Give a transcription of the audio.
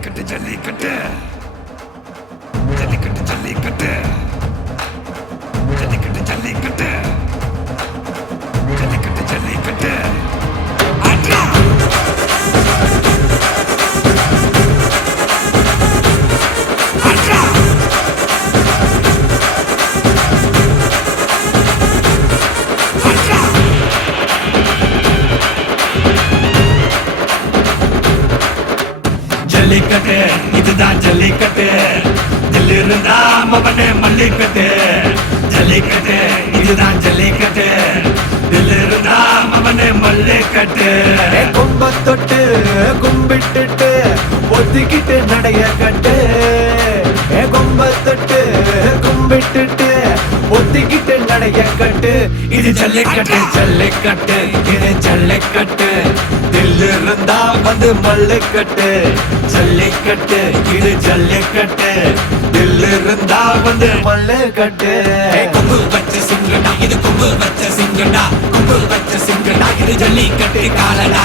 ஜல்லிக்கட்டு ஜல்லிக்கட்டு ஜல்லிக்கட்டு ஜல்லிக்கட்டு ஜல்லிக்கட்டு ஜல்லிக்கட்டு ஜல்லிக்கட்டு ஜல்லிக்கட்டு ஆட்ரா ஆட்ரா ஆட்ரா ஜல்லிக்கட்டு இதுதான் ஜல்லிக்கட்டு தில் இருந்தா மவனே மல்லிக்கட்டு ஜல்லிக்கட்டு இதுதான் ஜல்லிக்கட்டு தில் இருந்தா மவனே மல்லிக்கட்டு கும்ப தொட்டு கும்பிட்டுட்டு ஒத்திக்கிட்டு நடைய கட்டு கும்ப தொட்டு கும்பிட்டுட்டு ஒத்திக்கிட்டு நடைய கட்டு இது ஜல்லிக்கட்டு ஜல்லிக்கட்டு இது ஜல்லிக்கட்டு தில் இருந்தா வந்து மல்லுக்கட்டு ஜல்லிக்கட்டு இது ஜல்லிக்கட்டு தில் இருந்தா வந்து மல்லுக்கட்டு கொம்பு வச்ச சிங்கடா இது கொம்பு வச்ச சிங்கடா கொம்பு வச்ச சிங்கடா இது ஜல்லிக்கட்டு காலடா